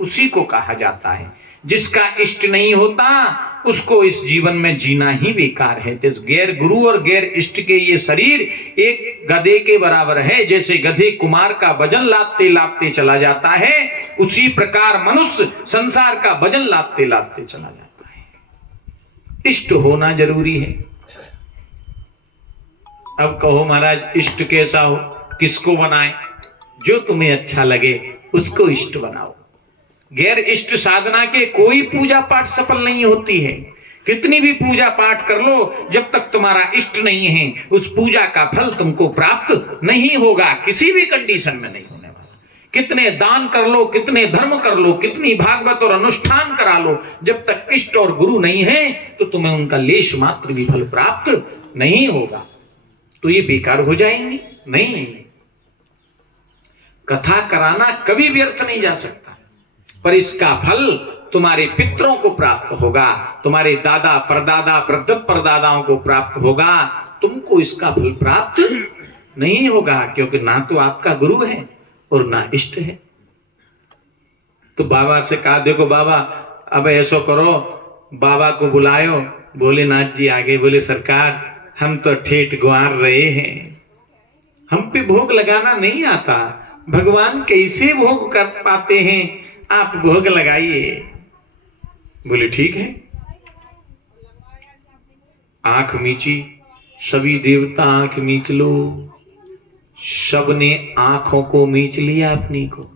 उसी को कहा जाता है। जिसका इष्ट नहीं होता उसको इस जीवन में जीना ही बेकार है। तो गैर गुरु और गैर इष्ट के ये शरीर एक गधे के बराबर है। जैसे गधे कुमार का वजन लादते लादते चला जाता है, उसी प्रकार मनुष्य संसार का वजन लादते लादते चला जाता है। इष्ट होना जरूरी है। अब कहो महाराज इष्ट कैसा हो, किसको बनाए? जो तुम्हें अच्छा लगे उसको इष्ट बनाओ। गैर इष्ट साधना के कोई पूजा पाठ सफल नहीं होती है। कितनी भी पूजा पाठ कर लो, जब तक तुम्हारा इष्ट नहीं है उस पूजा का फल तुमको प्राप्त नहीं होगा, किसी भी कंडीशन में नहीं होने वाला। कितने दान कर लो, कितने धर्म कर लो, कितनी भागवत और अनुष्ठान करा लो, जब तक इष्ट और गुरु नहीं है तो तुम्हें उनका लेश मात्र भी फल प्राप्त नहीं होगा। तो ये बेकार हो जाएंगे। नहीं, कथा कराना कभी व्यर्थ नहीं जा सकता, पर इसका फल तुम्हारे पितरों को प्राप्त होगा, तुम्हारे दादा परदादा वृद्ध परदादाओं को प्राप्त होगा। तुमको इसका फल प्राप्त नहीं होगा, क्योंकि ना तो आपका गुरु है और ना इष्ट है। तो बाबा से कहा, देखो बाबा अब ऐसा करो, बाबा को बुलायो। भोलेनाथ जी आगे बोले, सरकार हम तो ठेठ गुआर रहे हैं, हम पे भोग लगाना नहीं आता, भगवान कैसे भोग कर पाते हैं, आप भोग लगाइए। बोले ठीक है। आंख मीची, सभी देवता आंख मीच लो। सबने आंखों को मीच लिया अपनी को।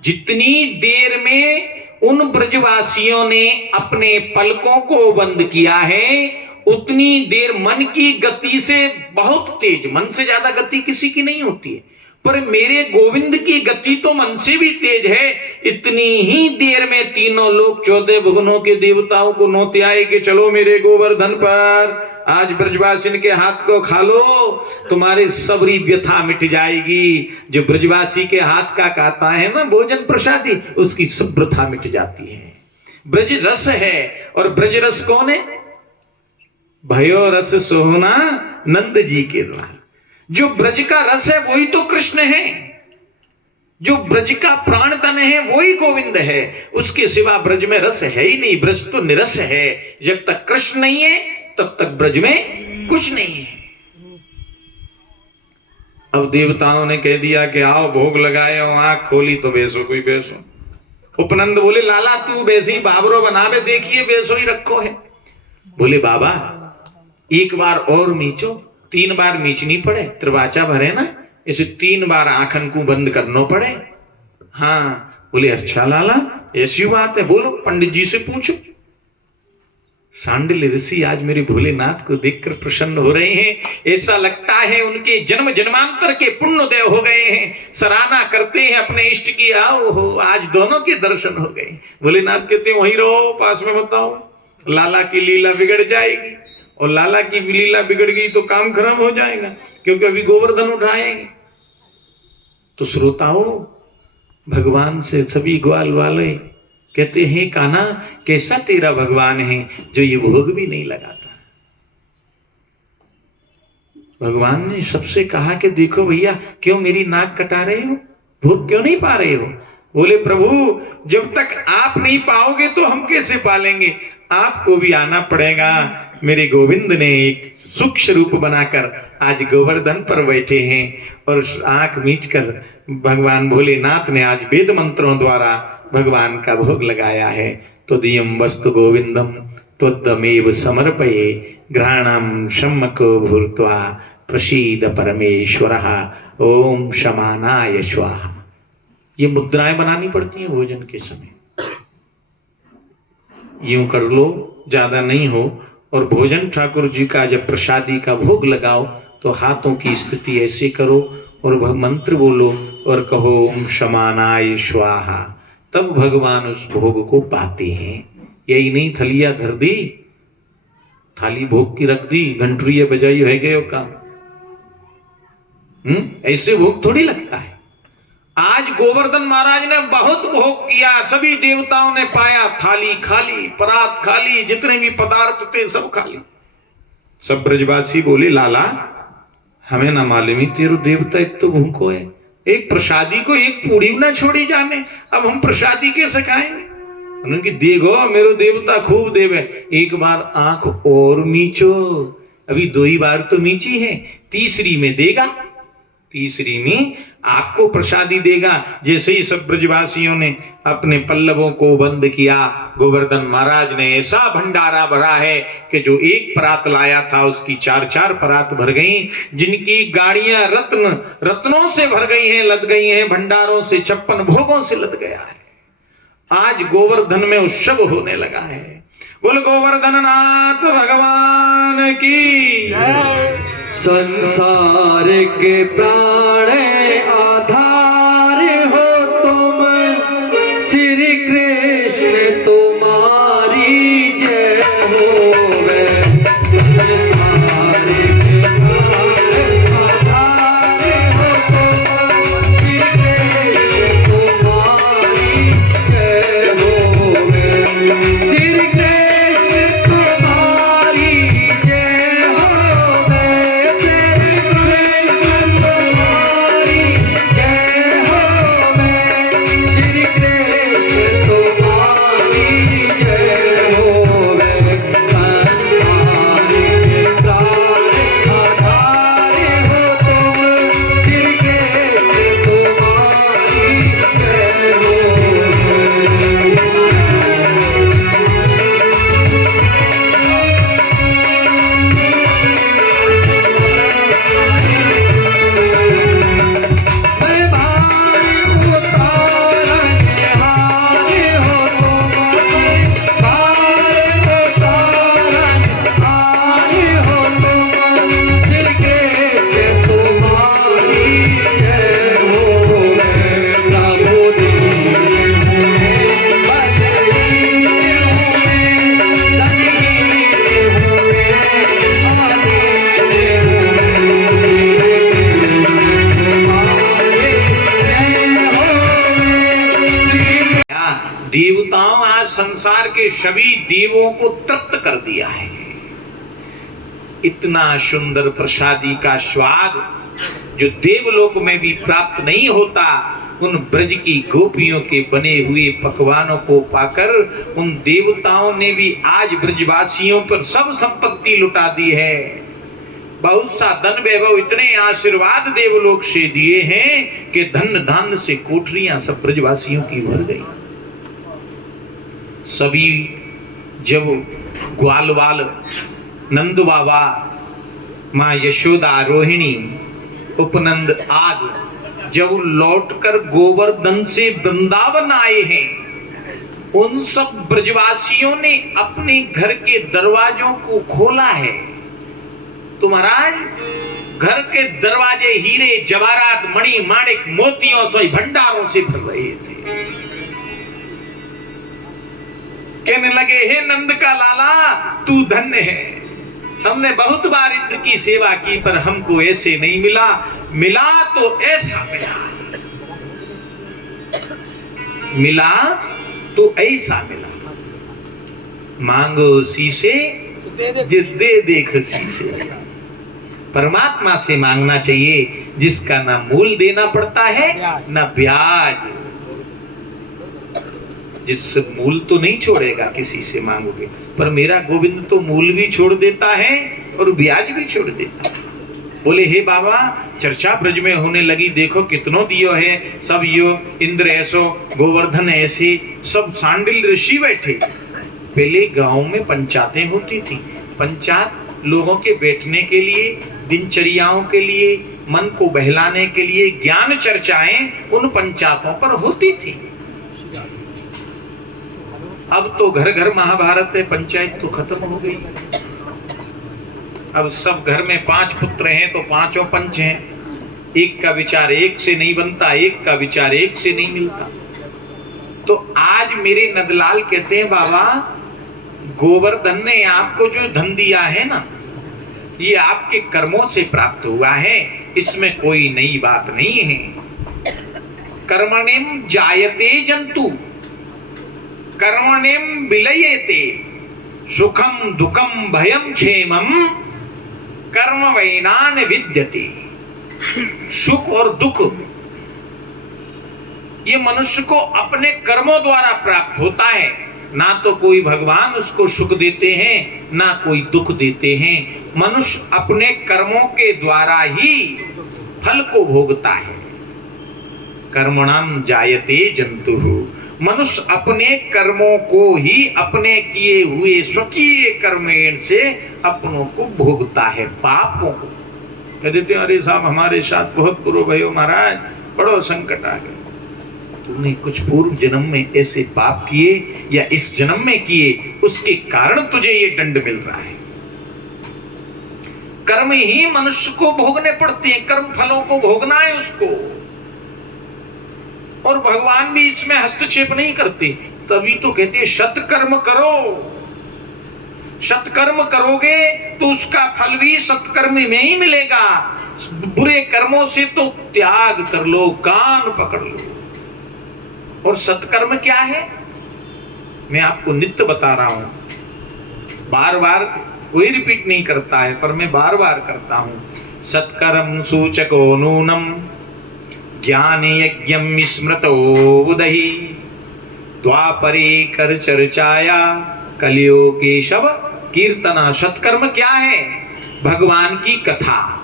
जितनी देर में उन ब्रजवासियों ने अपने पलकों को बंद किया है, उतनी देर मन की गति से बहुत तेज, मन से ज्यादा गति किसी की नहीं होती है, पर मेरे गोविंद की गति तो मन से भी तेज है। इतनी ही देर में तीनों लोग 14 भुवनों के देवताओं को नौते आए कि चलो मेरे गोवर्धन पर, आज ब्रजवासिन के हाथ को खा लो, तुम्हारी सबरी व्यथा मिट जाएगी। जो ब्रजवासी के हाथ का खाता है ना भोजन प्रसादी, उसकी सब व्यथा मिट जाती है। ब्रज रस है, और ब्रज रस कौन है? भयो रस सोहना नंद जी के द्वारा। जो ब्रज का रस है वही तो कृष्ण है, जो ब्रज का प्राण तन है वही गोविंद है। उसके सिवा ब्रज में रस है ही नहीं, ब्रज तो निरस है। जब तक कृष्ण नहीं है तब तक ब्रज में कुछ नहीं है। अब देवताओं ने कह दिया कि आओ भोग लगाए, आंख खोली तो बेसो कोई बेसो। उपनंद बोले, लाला तू बेसी बाबरो बनावे, देखिए बेसो ही रखो है। बोले बाबा एक बार और मीचो, 3 बार मीचनी पड़े, त्रिवाचा भरे ना, इसे 3 बार आंखन को बंद करना पड़े। हाँ। बोले अच्छा लाला ऐसी बात है, बोलो पंडित जी से पूछो। सांडिल्य ऋषि आज मेरे भोलेनाथ को देखकर प्रसन्न हो रहे हैं। ऐसा लगता है उनके जन्म जन्मांतर के पुण्योदय हो गए हैं। सराहना करते हैं अपने इष्ट की, आओ हो आज दोनों के दर्शन हो गए। भोलेनाथ कहते हैं वहीं रहो, पास में बताओ, लाला की लीला बिगड़ जाएगी, और लाला की लीला बिगड़ गई तो काम खराब हो जाएगा, क्योंकि अभी गोवर्धन उठाएंगे। तो श्रोताओं, भगवान से सभी ग्वाल वाले कहते हैं, कान्हा कैसा तेरा भगवान है जो ये भोग भी नहीं लगाता। भगवान ने सबसे कहा कि देखो भैया, क्यों मेरी नाक कटा रहे हो, भोग क्यों नहीं पा रहे हो? बोले प्रभु जब तक आप नहीं पाओगे तो हम कैसे पालेंगे, आपको भी आना पड़ेगा। मेरे गोविंद ने एक सूक्ष्म रूप बनाकर आज गोवर्धन पर बैठे हैं, और आंख मीच कर भगवान भोलेनाथ ने आज वेद मंत्रों द्वारा भगवान का भोग लगाया है। तो दियम वस्तु गोविंदम त्वद्दमेव समर्पये, घ्राणम सम्मको भूत्वा प्रसीद परमेश्वरः, ओम शमानाय स्वाहा। ये मुद्राएं बनानी पड़ती हैं भोजन के समय। यूं कर लो, ज्यादा नहीं हो। और भोजन ठाकुर जी का जब प्रसादी का भोग लगाओ तो हाथों की स्थिति ऐसे करो और मंत्र बोलो और कहो ओम शमानाय स्वाहा, तब भगवान उस भोग को पाते हैं। यही नहीं थलिया धर दी, थाली भोग की रख दी, घंटुरिया बजाई है गए काम। ऐसे भोग थोड़ी लगता है। आज गोवर्धन महाराज ने बहुत भोग किया, सभी देवताओं ने पाया, थाली खाली, परात खाली, जितने भी पदार्थ थे सब खाली। सब ब्रजवासी बोले लाला हमें ना मालूम ही तेरू देवता इतो भूखो है, एक प्रसादी को एक पूड़ी ना छोड़ी जाने, अब हम प्रसादी कैसे खाएंगे? उनकी देखो मेरो देवता खूब देवे, एक बार आंख और मीचो, अभी 2 ही बार तो मीची है, तीसरी में देगा, तीसरी में आपको प्रसादी देगा। जैसे ही सब ब्रजवासियों ने अपने पल्लवों को बंद किया, गोवर्धन महाराज ने ऐसा भंडारा भरा है कि जो एक परात लाया था उसकी 4-4 परात भर गई, जिनकी गाड़ियां रत्नों से भर गई हैं, लद गई हैं, भंडारों से 56 भोगों से लद गया है। आज गोवर्धन में उत्सव होने लगा है। बोल गोवर्धन नाथ भगवान की। संसार के प्राण आधार हो तुम, श्री कृष्ण तुम्हारी जय होवे। संसार के प्राण आधार हो तुम, श्री कृष्ण तुम्हारी जय होवे। श्री कृष्ण तुम्हारी जय होवे। देवताओं आज संसार के सभी देवों को तृप्त कर दिया है। इतना सुंदर प्रसादी का स्वाद जो देवलोक में भी प्राप्त नहीं होता, उन ब्रज की गोपियों के बने हुए पकवानों को पाकर उन देवताओं ने भी आज ब्रजवासियों पर सब संपत्ति लुटा दी है। बहुत सा धन वैभव, इतने आशीर्वाद देवलोक से दिए हैं कि धन धान से कोठरियां सब ब्रजवासियों की भर गई। सभी जब ग्वालवाल नंद बाबा, माँ यशोदा, रोहिणी, उपनंद आदि जब लौटकर गोवर्धन से वृंदावन आए हैं, उन सब ब्रजवासियों ने अपने घर के दरवाजों को खोला है। तो महाराज घर के दरवाजे हीरे जवाहरात मणि माणिक मोतियों से भंडारों से भर रहे थे। कहने लगे, हे नंद का लाला तू धन्य है, हमने बहुत बार इंद्र की सेवा की पर हमको ऐसे नहीं मिला, मिला तो ऐसा मिला, मिला तो ऐसा मिला। मांगो उसी से दे दे खुशी से। परमात्मा से मांगना चाहिए जिसका ना मूल देना पड़ता है ना ब्याज। जिससे मूल तो नहीं छोड़ेगा किसी से मांगोगे, पर मेरा गोविंद तो मूल भी छोड़ देता है और ब्याज भी छोड़ देता है। बोले, हे बाबा चर्चा ब्रज में होने लगी, देखो कितनों दियो है, सब यो इंद्र ऐसो, गोवर्धन ऐसे, सब सांडिल ऋषि बैठे। पहले गांव में पंचायतें होती थी, पंचायत लोगों के बैठने के लिए, दिनचर्याओं के लिए, मन को बहलाने के लिए ज्ञान चर्चाएं उन पंचायतों पर होती थी। अब तो घर घर महाभारत है, पंचायत तो खत्म हो गई। अब सब घर में 5 पुत्र हैं तो 5 पंच हैं। एक का विचार एक से नहीं बनता, एक का विचार एक से नहीं मिलता। तो आज मेरे नंदलाल कहते हैं, बाबा गोवर्धन ने आपको जो धन दिया है ना, ये आपके कर्मों से प्राप्त हुआ है, इसमें कोई नई बात नहीं है। कर्मणिम जायते जंतु कर्मणिम विलयते, सुखम दुखम भयम क्षेमम कर्म वैनान विद्यते। सुख और दुख ये मनुष्य को अपने कर्मों द्वारा प्राप्त होता है। ना तो कोई भगवान उसको सुख देते हैं, ना कोई दुख देते हैं। मनुष्य अपने कर्मों के द्वारा ही फल को भोगता है। कर्मणाम जायते जंतुः, मनुष्य अपने कर्मों को ही अपने किए हुए स्वकीय कर्मेण से अपनों को भोगता है, पापों को। कह देते हैं अरे साहब हमारे साथ बहुत बुरा भयो महाराज, बड़ो संकट आ गया। तुमने कुछ पूर्व जन्म में ऐसे पाप किए या इस जन्म में किए, उसके कारण तुझे ये दंड मिल रहा है। कर्म ही मनुष्य को भोगने पड़ते हैं, कर्म फलों को भोगना है उसको। और भगवान भी इसमें हस्तक्षेप नहीं करते, तभी तो कहते हैं सत्कर्म करो। सत्कर्म करोगे तो उसका फल भी सत्कर्म में ही मिलेगा। बुरे कर्मों से तो त्याग कर लो, कान पकड़ लो। और सत्कर्म क्या है, मैं आपको नित्य बता रहा हूं, बार बार कोई रिपीट नहीं करता है, पर मैं बार बार करता हूं। सत्कर्म सूचको नूनम ज्ञान यज्ञम स्मृतो बुधहि द्वापरे कर चर्चाया कलियो केशव कीर्तना। सत्कर्म क्या है, भगवान की कथा,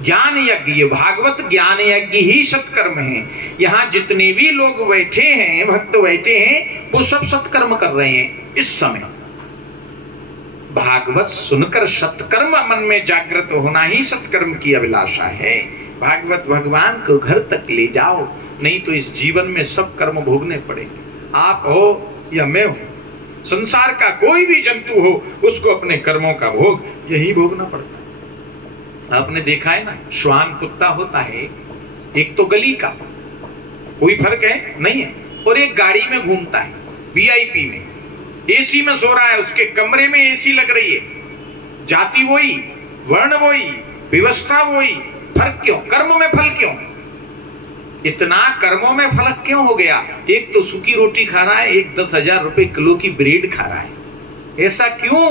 ज्ञान यज्ञ, ये भागवत ज्ञान यज्ञ ही सत्कर्म है। यहाँ जितने भी लोग बैठे हैं, भक्त बैठे हैं, वो सब सत्कर्म कर रहे हैं इस समय। भागवत सुनकर सत्कर्म मन में जागृत होना ही सत्कर्म की अभिलाषा है। भागवत भगवान को घर तक ले जाओ, नहीं तो इस जीवन में सब कर्म भोगने पड़ेंगे। आप हो या मैं हो, संसार का कोई भी जंतु हो, उसको अपने कर्मों का भोग यही भोगना पड़ता है। आपने देखा है ना, श्वान कुत्ता होता है, एक तो गली का, कोई फर्क है नहीं है, और एक गाड़ी में घूमता है, वीआईपी में, एसी में सो रहा है, उसके कमरे में एसी लग रही है, जाति वही, वर्ण वही, व्यवस्था वही, फर्क क्यों? कर्म में फल क्यों? इतना कर्मों में फर्क क्यों हो गया? एक तो सूखी रोटी खा रहा है, एक 10,000 रुपए किलो की ब्रेड खा रहा है। ऐसा क्यों?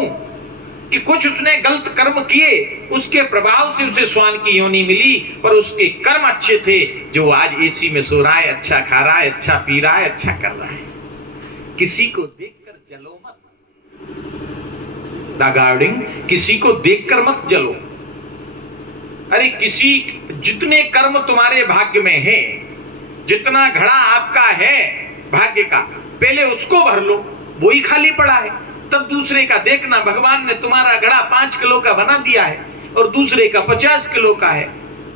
कि कुछ उसने गलत कर्म किए, उसके प्रभाव से उसे श्वान की योनि मिली, पर उसके कर्म अच्छे थे, जो आज एसी में सो रहा है, अच्छा खा रहा है, अच्छा पी रहा है, अच्छा कर रहा है। किसी को देखकर जलो मत, दागार्डिंग, किसी को देखकर मत जलो। अरे किसी, जितने कर्म तुम्हारे भाग्य में है, जितना घड़ा आपका है भाग्य का, पहले उसको भर लो, वो ही खाली पड़ा है, तब दूसरे का देखना। भगवान ने तुम्हारा घड़ा 5 किलो का बना दिया है और दूसरे का 50 किलो का है,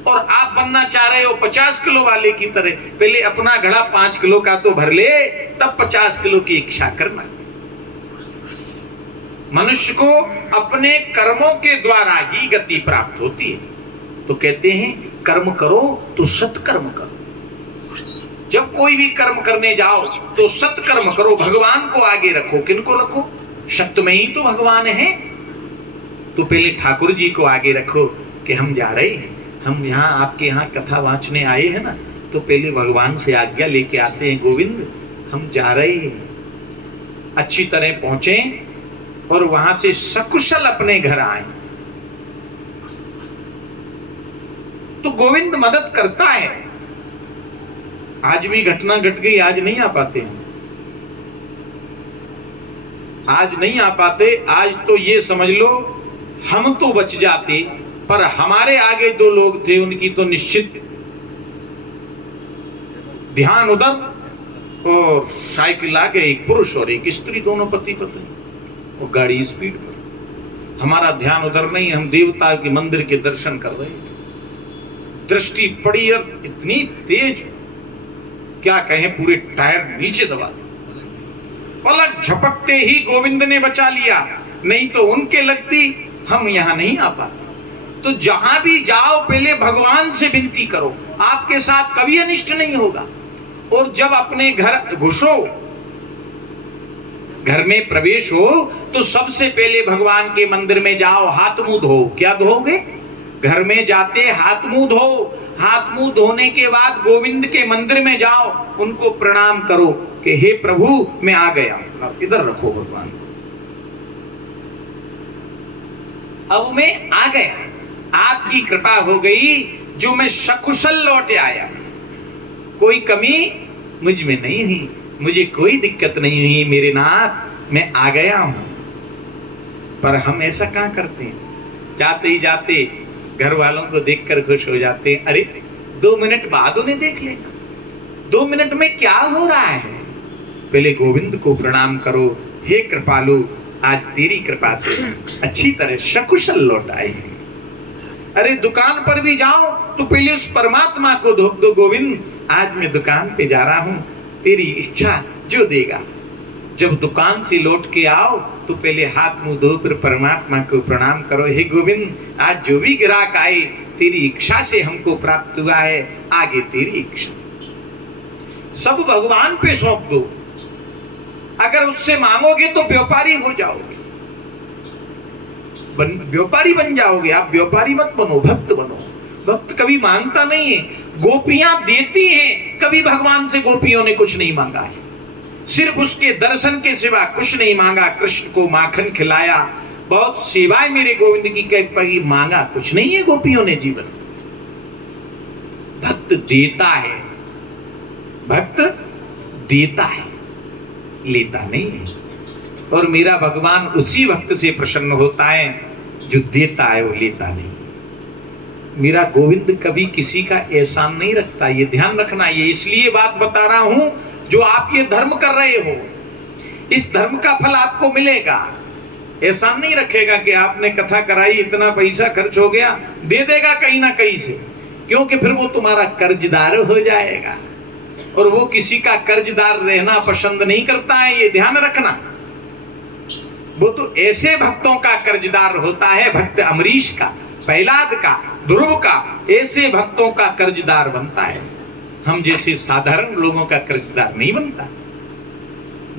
और आप बनना चाह रहे हो 50 किलो वाले की तरह। पहले अपना घड़ा 5 किलो का तो भर ले, तब 50 किलो की इच्छा करना। मनुष्य को अपने कर्मों के द्वारा ही गति प्राप्त होती है। तो कहते हैं कर्म करो तो सत्कर्म करो। जब कोई भी कर्म करने जाओ तो सत्कर्म करो, भगवान को आगे रखो। किनको रखो? सत्य में ही तो भगवान है। तो पहले ठाकुर जी को आगे रखो कि हम जा रहे हैं, हम यहाँ आपके यहाँ कथा वाचने आए हैं ना, तो पहले भगवान से आज्ञा लेके आते हैं, गोविंद हम जा रहे हैं, अच्छी तरह पहुंचे और वहां से सकुशल अपने घर आए। तो गोविंद मदद करता है। आज भी घटना घट गई, आज नहीं आ पाते हैं, आज नहीं आ पाते। आज तो ये समझ लो हम तो बच जाते, पर हमारे आगे 2 लोग थे, उनकी तो निश्चित ध्यान उधर, और साइकिल आगे, एक पुरुष और एक स्त्री, दोनों पति पत्नी, और गाड़ी स्पीड पर। हमारा ध्यान उधर नहीं, हम देवता के मंदिर के दर्शन कर रहे थे। दृष्टि पड़ी और इतनी तेज, क्या कहें, पूरे टायर नीचे दबा दिए। पलक झपकते ही गोविंद ने बचा लिया, नहीं तो उनके लगती हम यहां नहीं आ पाते। तो जहां भी जाओ पहले भगवान से विनती करो, आपके साथ कभी अनिष्ट नहीं होगा। और जब अपने घर घुसो, घर में प्रवेश हो, तो सबसे पहले भगवान के मंदिर में जाओ, हाथ मुंह धो। क्या धोगे? घर में जाते हाथ मुंह धो। हाथ मुंह धोने के बाद गोविंद के मंदिर में जाओ, उनको प्रणाम करो कि हे प्रभु मैं आ गया। इधर रखो भगवान, अब मैं आ गया, आपकी कृपा हो गई, जो मैं सकुशल लौट आया। कोई कमी मुझ में नहीं हुई, मुझे कोई दिक्कत नहीं हुई मेरे नाथ, मैं आ गया हूं। पर हम ऐसा कहां करते हैं, जाते ही जाते घर वालों को देखकर खुश हो जाते हैं, अरे 2 मिनट बाद उन्हें देख लेना, 2 मिनट में क्या हो रहा है। पहले गोविंद को प्रणाम करो, हे कृपालु आज तेरी कृपा से अच्छी तरह सकुशल लौट आए हैं। अरे दुकान पर भी जाओ तो पहले उस परमात्मा को धोख दो, गोविंद आज मैं दुकान पे जा रहा हूं, तेरी इच्छा जो देगा। जब दुकान से लौट के आओ तो पहले हाथ मुंह धो फिर परमात्मा को प्रणाम करो, हे गोविंद आज जो भी ग्राहक आए तेरी इच्छा से हमको प्राप्त हुआ है, आगे तेरी इच्छा। सब भगवान पे सौंप दो। अगर उससे मांगोगे तो व्यापारी हो जाओगे, व्यापारी बन जाओगे। आप व्यापारी मत बनो, भक्त बनो। भक्त कभी मांगता नहीं है, गोपियां देती हैं। कभी भगवान से गोपियों ने कुछ नहीं मांगा है, सिर्फ उसके दर्शन के सिवा कुछ नहीं मांगा। कृष्ण को माखन खिलाया, बहुत सेवाएं मेरे गोविंद की कई, मांगा कुछ नहीं है गोपियों ने जीवन। भक्त देता है, भक्त देता है, लेता नहीं है। और मेरा भगवान उसी भक्त से प्रसन्न होता है जो देता है, वो लेता नहीं। मेरा गोविंद कभी किसी का एहसान नहीं रखता, ये ध्यान रखना। ये इसलिए बात बता रहा हूं, जो आप ये धर्म कर रहे हो इस धर्म का फल आपको मिलेगा। एहसान नहीं रखेगा कि आपने कथा कराई, इतना पैसा खर्च हो गया, दे देगा कहीं ना कहीं से, क्योंकि फिर वो तुम्हारा कर्जदार हो जाएगा और वो किसी का कर्जदार रहना पसंद नहीं करता है, ये ध्यान रखना। वो तो ऐसे भक्तों का कर्जदार होता है, भक्त अमरीश का, प्रहलाद का, ध्रुव का, ऐसे भक्तों का कर्जदार बनता है। हम जैसे साधारण लोगों का कर्जदार नहीं बनता।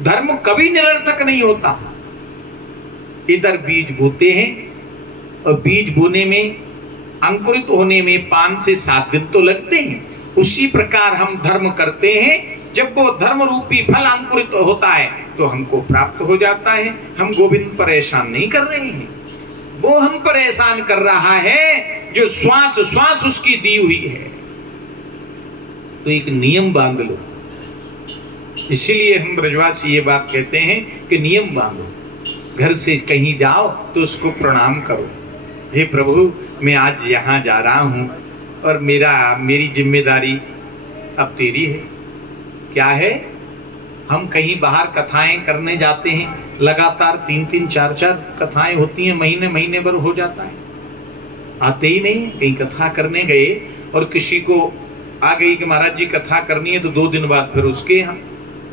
धर्म कभी निरर्थक नहीं होता। इधर बीज बोते हैं और बीज बोने में, अंकुरित होने में 5 से 7 दिन तो लगते हैं। उसी प्रकार हम धर्म करते हैं, जब वो धर्म रूपी फल अंकुरित होता है तो हमको प्राप्त हो जाता है। हम गोविंद पर एहसान नहीं कर रहे हैं, वो हम पर एहसान कर रहा है जो श्वास श्वास उसकी दी हुई है। तो एक नियम बांध लो। इसीलिए हम ब्रजवासी ये बात कहते हैं कि नियम बांधो। घर से कहीं जाओ तो उसको प्रणाम करो, हे प्रभु मैं आज यहाँ जा रहा हूँ और मेरी जिम्मेदारी अब तेरी है। क्या है, हम कहीं बाहर कथाएं करने जाते हैं, लगातार 3-3, 4-4 कथाएं होती हैं, महीने भर हो जाता है, आते ही नहीं। कहीं कथा करने गए और किसी को आ गई कि महाराज जी कथा करनी है, तो 2 दिन बाद फिर उसके यहाँ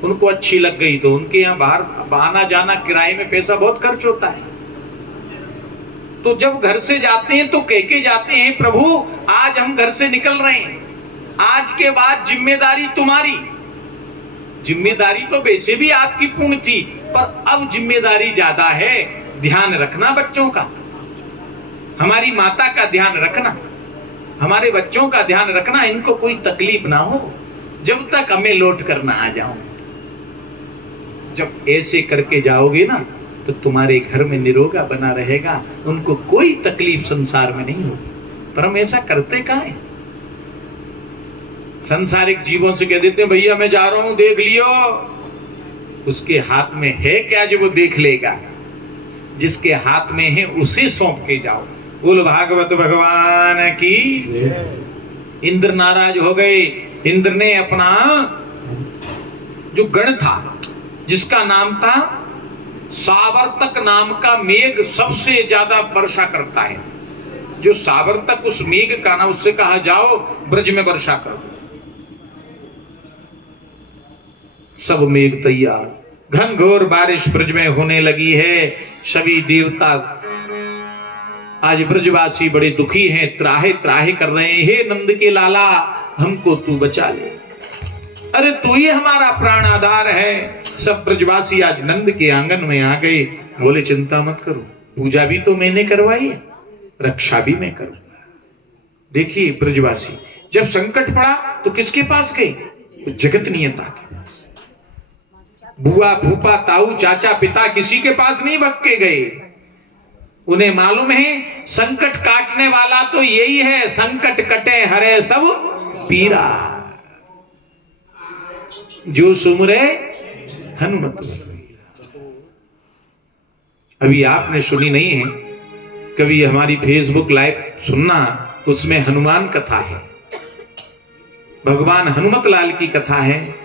उनको अच्छी लग गई तो उनके यहाँ बाहर आना जाना, किराए में पैसा बहुत खर्च होता है। तो जब घर से जाते हैं तो कह के जाते हैं, प्रभु आज हम घर से निकल रहे हैं, आज के बाद जिम्मेदारी तुम्हारी। जिम्मेदारी तो वैसे भी आपकी पूर्ण थी, पर अब जिम्मेदारी ज्यादा है। ध्यान रखना बच्चों का, हमारी माता का ध्यान रखना, हमारे बच्चों का ध्यान रखना, इनको कोई तकलीफ ना हो जब तक हमें लौट कर ना आ जाऊं। जब ऐसे करके जाओगे ना तो तुम्हारे घर में निरोगा बना रहेगा, उनको कोई तकलीफ संसार में नहीं होगी। पर हम ऐसा करते कहां हैं? संसारिक जीवों से कह देते हैं भैया मैं जा रहा हूं देख लियो। उसके हाथ में है क्या जो वो देख लेगा? जिसके हाथ में है उसे सौंप के जाओ। बोल भागवत भगवान की। इंद्र नाराज हो गए। इंद्र ने अपना जो गण था, जिसका नाम था सावर्तक नाम का मेघ, सबसे ज्यादा वर्षा करता है, जो सावर्तक उस मेघ का नाम, उससे कहा जाओ ब्रज में वर्षा करो। सब मेघ तैयार, घनघोर बारिश ब्रज में होने लगी है। सभी देवता, आज ब्रजवासी बड़े दुखी हैं, त्राहे त्राहे कर रहे हैं, हे नंद के लाला हमको तू बचा ले, अरे तू ही हमारा प्राण आधार है। सब ब्रजवासी आज नंद के आंगन में आ गए। बोले चिंता मत करो, पूजा भी तो मैंने करवाई है, रक्षा भी मैं करूंगा। देखिए ब्रजवासी जब संकट पड़ा तो किसके पास गए? जगत नियंता के। बुआ फूफा ताऊ चाचा पिता किसी के पास नहीं भग के गए। उन्हें मालूम है संकट काटने वाला तो यही है, संकट कटे हरे सब पीरा। जो सुमरे हनुमत बलवीर। अभी आपने सुनी नहीं है, कभी हमारी फेसबुक लाइव सुनना, उसमें हनुमान कथा है, भगवान हनुमत लाल की कथा है।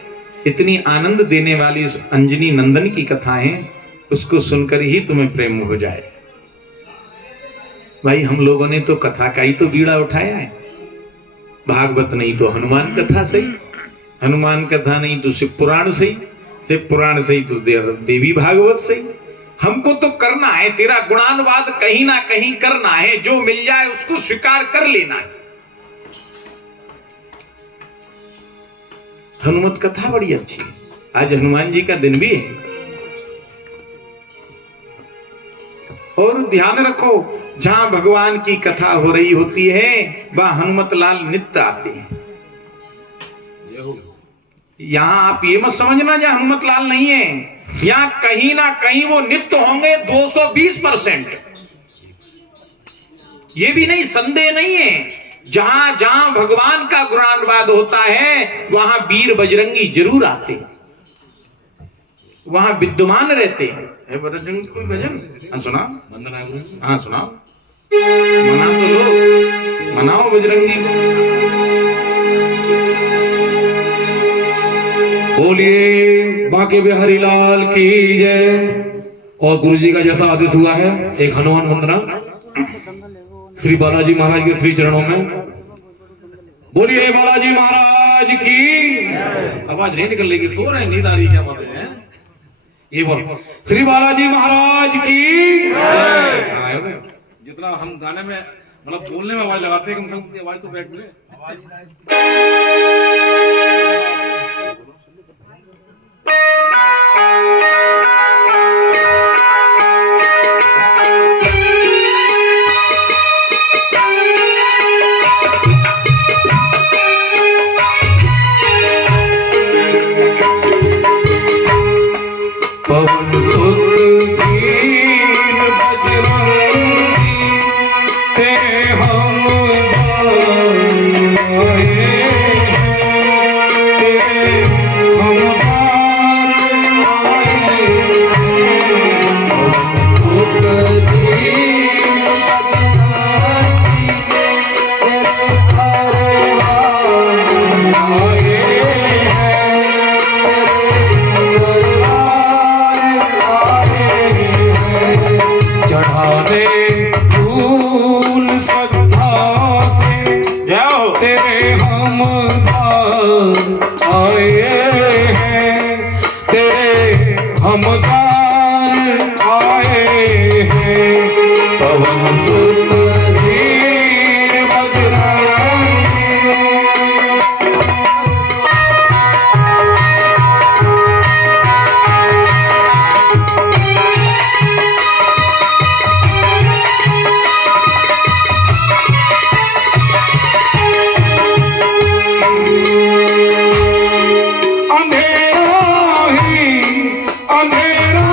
इतनी आनंद देने वाली उस अंजनी नंदन की कथा है, उसको सुनकर ही तुम्हें प्रेम हो जाए। भाई हम लोगों ने तो कथा का ही तो बीड़ा उठाया है, भागवत नहीं तो हनुमान कथा सही, हनुमान कथा नहीं तो शिव पुराण सही, शिव पुराण सही तो देवी भागवत सही। हमको तो करना है तेरा गुणानुवाद, कहीं ना कहीं करना है, जो मिल जाए उसको स्वीकार कर लेना है। हनुमत कथा बड़ी अच्छी है, आज हनुमान जी का दिन भी है। और ध्यान रखो, जहां भगवान की कथा हो रही होती है वहां हनुमत लाल नित्य आते हैं। यहां आप ये मत समझना जहां हनुमत लाल नहीं है, यहां कहीं ना कहीं वो नित्य होंगे 220%। ये भी नहीं, संदेह नहीं है। जहां जहां भगवान का गुणानुवाद होता है वहां वीर बजरंगी जरूर आते हैं, वहां विद्यमान रहते हैं। है बजरंगी कोई भजन? हाँ सुना, हाँ सुना, मना तो लो, मनाओ बजरंगी को। बोलिए बांके बिहारी लाल की जय। और गुरु जी का जैसा आदेश हुआ है, एक हनुमान वंदना श्री बालाजी महाराज के श्री चरणों में। बोलिए बालाजी महाराज की। आवाज नहीं निकल लेगी, सो रहे, नींद आ रही, क्या बात है? ये बोल, श्री बालाजी महाराज की जय। जितना हम गाने में मतलब बोलने में आवाज लगाते हैं, कम से कम आवाज तो बैठ में पवन सुत वीर बजरंगी, तेरे हम भाए हैं, तेरे हम आए हैं। पवन सुत वीर बजरंगी, तेरे दरबार आए चढ़ाने फूल श्रद्धा से तेरे हम आए हैं, तेरे हमदार आए हैं। पवन सुत वीर बजरंगी। अंधेरा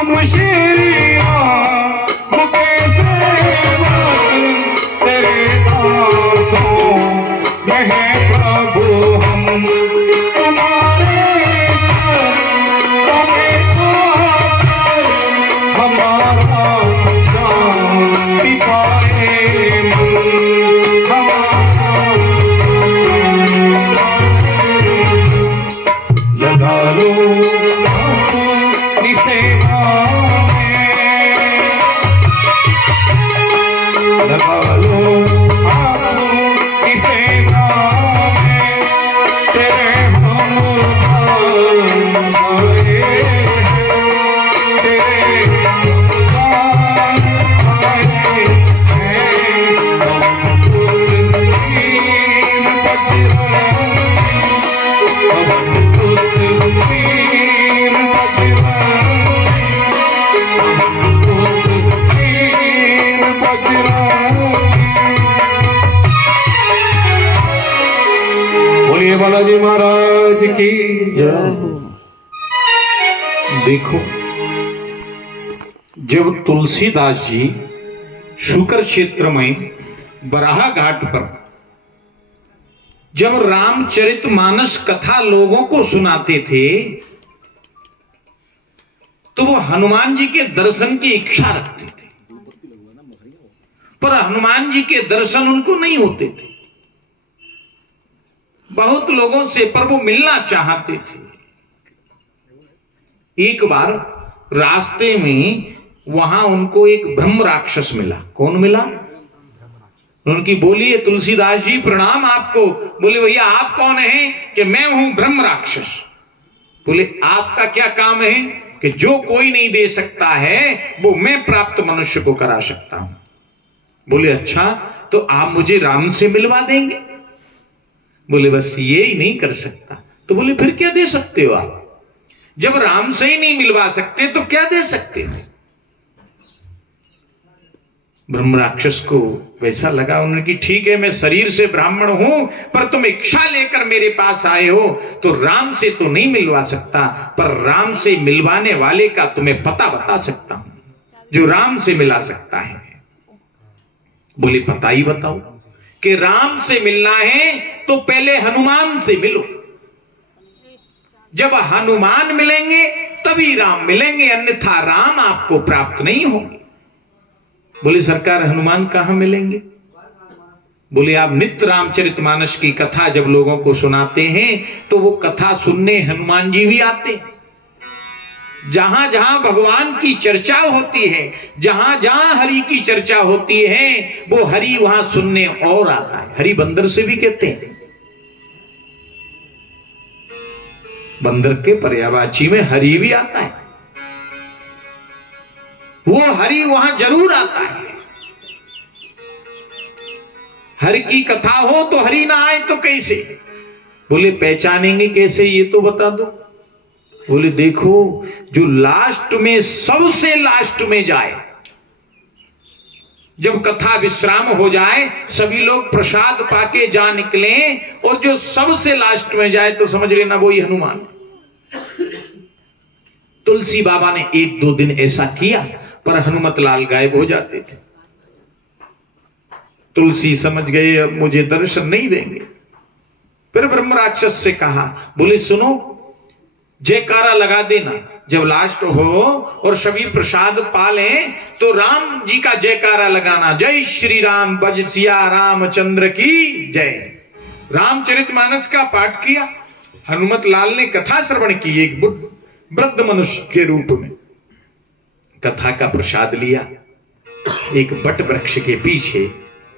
हम श्री राम के सेवक तेरे दासों में है प्रभु हम तुम्हारे चरणों में आकर हमारा शांति पाए मन लगा लो अपनी सेवा में, लगा लो अपनी सेवा में, तेरे हम आए हैं, तेरे हम आए हैं, बोलिए बालाजी महाराज की जय। देखो, जब तुलसीदास जी शुकर क्षेत्र में बराह घाट पर जब रामचरितमानस कथा लोगों को सुनाते थे, तो वो हनुमान जी के दर्शन की इच्छा रखते थे, पर हनुमान जी के दर्शन उनको नहीं होते थे। बहुत लोगों से पर वो मिलना चाहते थे। एक बार रास्ते में वहां उनको एक ब्रह्म राक्षस मिला। कौन मिला? उनकी बोली, तुलसीदास जी प्रणाम आपको। बोले भैया आप कौन हैं? कि मैं हूं ब्रह्म राक्षस। बोले आपका क्या काम है? कि जो कोई नहीं दे सकता है वो मैं प्राप्त मनुष्य को करा सकता हूं। बोले अच्छा, तो आप मुझे राम से मिलवा देंगे? बोले बस ये ही नहीं कर सकता। तो बोले फिर क्या दे सकते हो आप? जब राम से ही नहीं मिलवा सकते तो क्या दे सकते हो? ब्रह्म राक्षस को वैसा लगा, उन्होंने कि ठीक है मैं शरीर से ब्राह्मण हूं, पर तुम इच्छा लेकर मेरे पास आए हो, तो राम से तो नहीं मिलवा सकता, पर राम से मिलवाने वाले का तुम्हें पता बता सकता हूं, जो राम से मिला सकता है। बोले पता ही बताओ। कि राम से मिलना है तो पहले हनुमान से मिलो। जब हनुमान मिलेंगे तभी राम मिलेंगे, अन्यथा राम आपको प्राप्त नहीं होंगे। बोले सरकार हनुमान कहां मिलेंगे? बोले आप नित्य रामचरितमानस की कथा जब लोगों को सुनाते हैं तो वो कथा सुनने हनुमान जी भी आते हैं। जहां जहां भगवान की चर्चा होती है, जहां जहां हरि की चर्चा होती है, वो हरि वहां सुनने और आता है। हरि बंदर से भी कहते हैं। बंदर के पर्यायवाची में हरि भी आता है। वो हरि वहां जरूर आता है। हरि की कथा हो तो हरि ना आए तो कैसे? बोले पहचानेंगे कैसे, ये तो बता दो। बोले देखो, जो लास्ट में सबसे लास्ट में जाए, जब कथा विश्राम हो जाए, सभी लोग प्रसाद पाके जा निकले, और जो सबसे लास्ट में जाए तो समझ लेना वही हनुमान। तुलसी बाबा ने 1-2 दिन ऐसा किया, पर हनुमत लाल गायब हो जाते थे। तुलसी समझ गए अब मुझे दर्शन नहीं देंगे। फिर ब्रह्म राक्षस से कहा, बोले सुनो, जयकारा लगा देना जब लास्ट हो और सभी प्रसाद पाले, तो राम जी का जयकारा लगाना, जय श्री राम बज सिया रामचंद्र की जय। रामचरितमानस का पाठ किया। हनुमत लाल ने कथा श्रवण की, एक वृद्ध मनुष्य के रूप में कथा का प्रसाद लिया। एक बट वृक्ष के पीछे,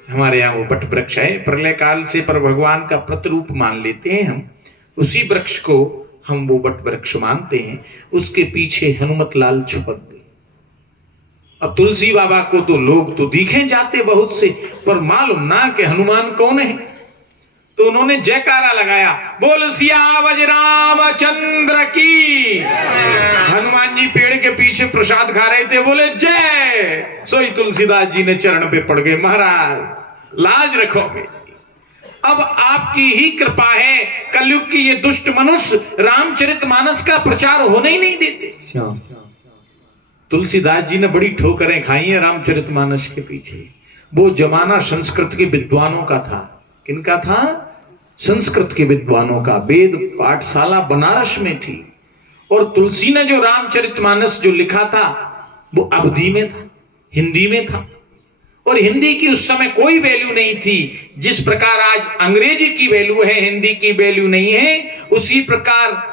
हमारे यहाँ वो बट वृक्ष है, प्रलय काल से पर भगवान का प्रतिरूप मान लेते हैं हम, उसी वृक्ष को हम वो बट वृक्ष मानते हैं। उसके पीछे हनुमत लाल छुपक गए। अब तुलसी बाबा को तो लोग तो दिखे जाते बहुत से, पर मालूम ना कि हनुमान कौन है। तो उन्होंने जयकारा लगाया, बोल सियावर रामचंद्र की। हनुमान जी पेड़ के पीछे प्रसाद खा रहे थे, बोले जय। सोई तुलसीदास जी ने चरण पे पड़ गए, महाराज लाज रखो मेरी, अब आपकी ही कृपा है। कलयुग की ये दुष्ट मनुष्य रामचरितमानस का प्रचार होने ही नहीं देते। तुलसीदास जी ने बड़ी ठोकरें खाई हैं रामचरितमानस के पीछे। वो जमाना संस्कृत के विद्वानों का था। किनका था? संस्कृत के विद्वानों का। वेद पाठशाला बनारस में थी और तुलसी ने जो रामचरितमानस जो लिखा था वो अवधी में था, हिंदी में था। और हिंदी की उस समय कोई वैल्यू नहीं थी। जिस प्रकार आज अंग्रेजी की वैल्यू है, हिंदी की वैल्यू नहीं है, उसी प्रकार